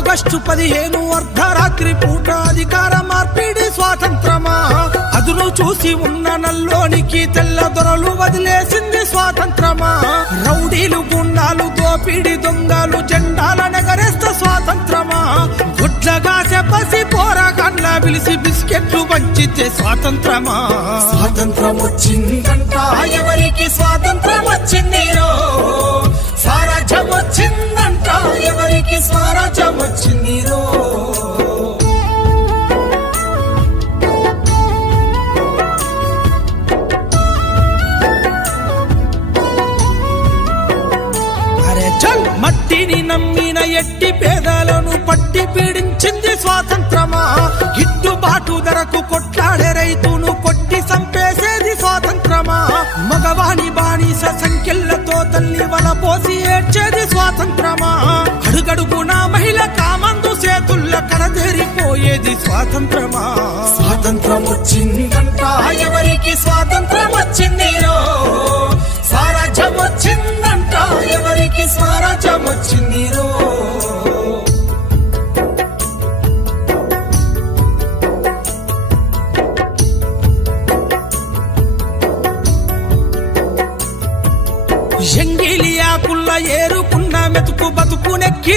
August 15 అర్ధరాత్రి పూట అధికార మార్పిడి స్వాతంత్రమా అదును చూసి ఉన్న నల్లోనికి తెల్ల దొరలు వదిలేసింది స్వాతంత్రమా రౌడీలు గుండాలు దోపిడి దొంగలు జెండాల నెగరేస్త స్వాతంత్రమా గుడ్లగా చెప్పసి పోరాగాన్ల పిలిచి బిస్కెట్లు పంచితే స్వాతంత్రమా స్వాతంత్రం వచ్చిందంట ఎవరికి స్వాతంత్రం వచ్చిందిరో స్వరాజ్యం వచ్చిందంట ఎవరికి స్వరాజ్యం వచ్చిందిరో అరే చల్ మట్టిని నమ్మిన ఎట్టి పేదలను పట్టి పీడించింది స్వాతంత్రమా గిట్టుబాటు ధరకు కొట్లాడే రైతును కొట్టి సంపేసేది స్వాతంత్రమా మగవాణి బానిస సంఖ్యలతో తల్లి వల పోసి ఏడ్చేది స్వాతంత్రమా అడుగడుగున మహిళ కామందు చేతుల్ల కడదేరిపోయేది స్వాతంత్రమా స్వాతంత్రం వచ్చిందంట ఎవరికి స్వాతంత్రం వచ్చిందిరో స్వరాజ్యం వచ్చిందంట ఎవరికి స్వరాజ్యం వచ్చిందిరో ఎంగిలి ఆకుల్ల ఏరుకున్న మెతుకు బతుకునెక్కి